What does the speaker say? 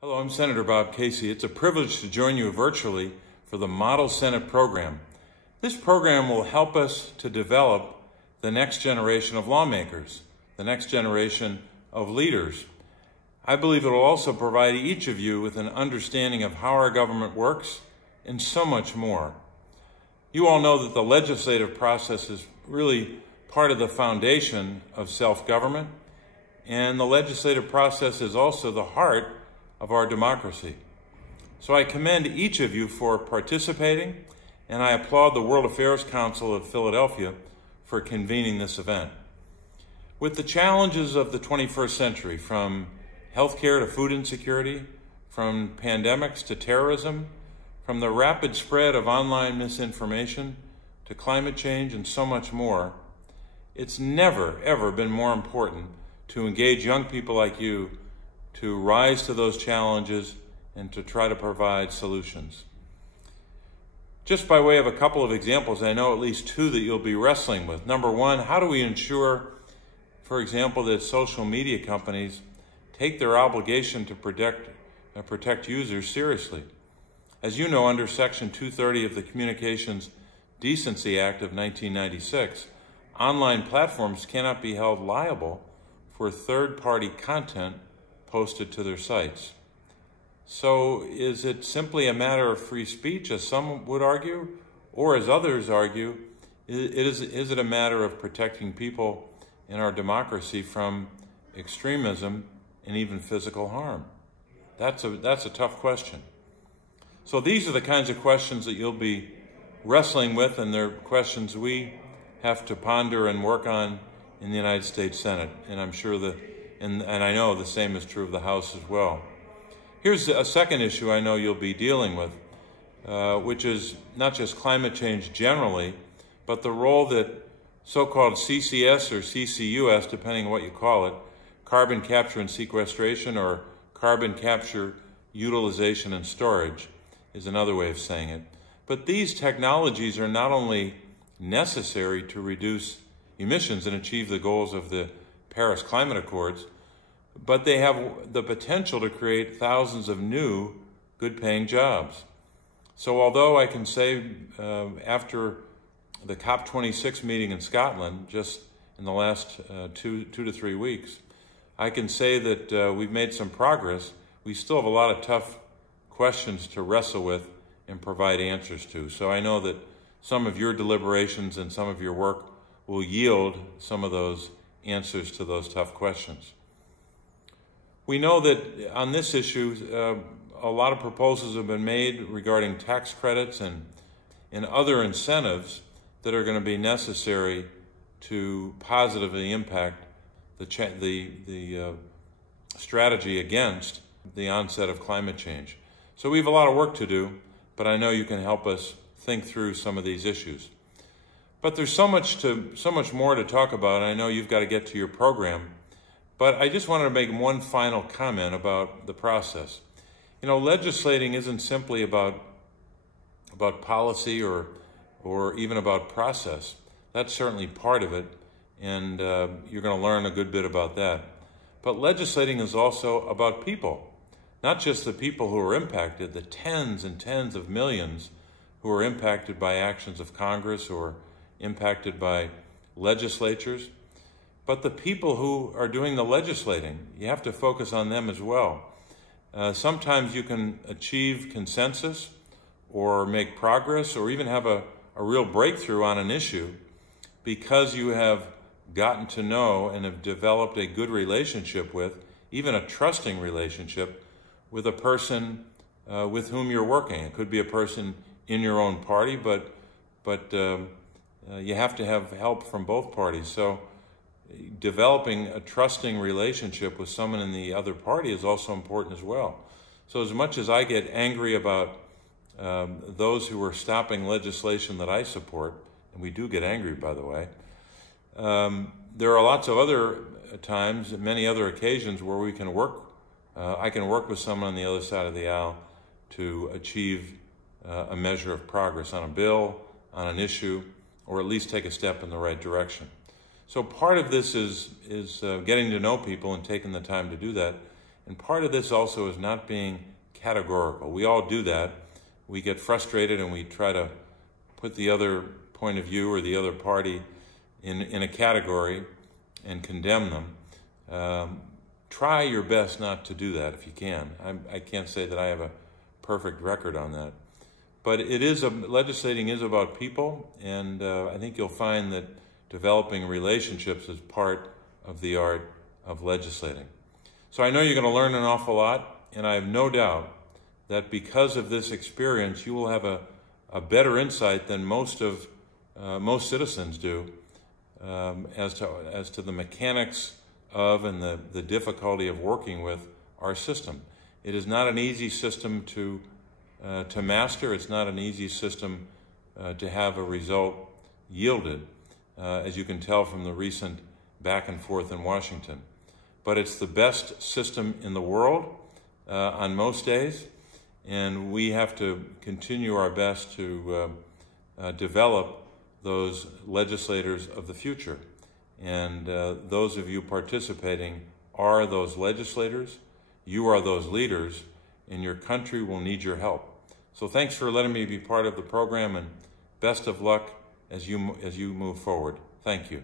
Hello, I'm Senator Bob Casey. It's a privilege to join you virtually for the Model Senate program. This program will help us to develop the next generation of lawmakers, the next generation of leaders. I believe it will also provide each of you with an understanding of how our government works and so much more. You all know that the legislative process is really part of the foundation of self-government, and the legislative process is also the heart of our democracy. So I commend each of you for participating, and I applaud the World Affairs Council of Philadelphia for convening this event. With the challenges of the 21st century, from healthcare to food insecurity, from pandemics to terrorism, from the rapid spread of online misinformation to climate change and so much more, it's never, ever been more important to engage young people like you to rise to those challenges and to try to provide solutions. Just by way of a couple of examples, I know at least two that you'll be wrestling with. Number one, how do we ensure, for example, that social media companies take their obligation to protect users seriously? As you know, under Section 230 of the Communications Decency Act of 1996, online platforms cannot be held liable for third-party content posted to their sites. So is it simply a matter of free speech, as some would argue, or as others argue, is it a matter of protecting people in our democracy from extremism and even physical harm? That's a tough question. So these are the kinds of questions that you'll be wrestling with, and they're questions we have to ponder and work on in the United States Senate, and I'm sure and I know the same is true of the House as well. Here's a second issue I know you'll be dealing with, which is not just climate change generally, but the role that so-called CCS or CCUS, depending on what you call it, carbon capture and sequestration, or carbon capture, utilization, and storage is another way of saying it. But these technologies are not only necessary to reduce emissions and achieve the goals of the Paris Climate Accords, but they have the potential to create thousands of new, good-paying jobs. So although I can say after the COP26 meeting in Scotland, just in the last 2 to 3 weeks, I can say that we've made some progress. We still have a lot of tough questions to wrestle with and provide answers to. So I know that some of your deliberations and some of your work will yield some of those answers to those tough questions. We know that on this issue, a lot of proposals have been made regarding tax credits and other incentives that are going to be necessary to positively impact the strategy against the onset of climate change. So we have a lot of work to do, but I know you can help us think through some of these issues. But there's so much more to talk about, and I know you've got to get to your program. But I just wanted to make one final comment about the process. You know, legislating isn't simply about policy or even about process. That's certainly part of it, and you're going to learn a good bit about that. But legislating is also about people, not just the people who are impacted, the tens and tens of millions who are impacted by actions of Congress or impacted by legislatures, but the people who are doing the legislating. You have to focus on them as well. Sometimes you can achieve consensus or make progress or even have a real breakthrough on an issue because you have gotten to know and have developed a good relationship with, even a trusting relationship with a person with whom you're working. It could be a person in your own party, but you have to have help from both parties. So developing a trusting relationship with someone in the other party is also important as well. So as much as I get angry about those who are stopping legislation that I support, and we do get angry, by the way, there are lots of other times, many other occasions where we can work. I can work with someone on the other side of the aisle to achieve a measure of progress on a bill, on an issue, or at least take a step in the right direction. So part of this is getting to know people and taking the time to do that. And part of this also is not being categorical. We all do that. We get frustrated and we try to put the other point of view or the other party in a category and condemn them. Try your best not to do that if you can. I can't say that I have a perfect record on that. But legislating is about people, and I think you'll find that developing relationships is part of the art of legislating. So I know you're going to learn an awful lot, and I have no doubt that because of this experience, you will have a better insight than most citizens do as to the mechanics of and the difficulty of working with our system. It is not an easy system to master. It's not an easy system to have a result yielded, as you can tell from the recent back and forth in Washington. But it's the best system in the world on most days, and we have to continue our best to develop those legislators of the future. And those of you participating are those legislators. You are those leaders, and your country will need your help. So thanks for letting me be part of the program, and best of luck as you move forward. Thank you.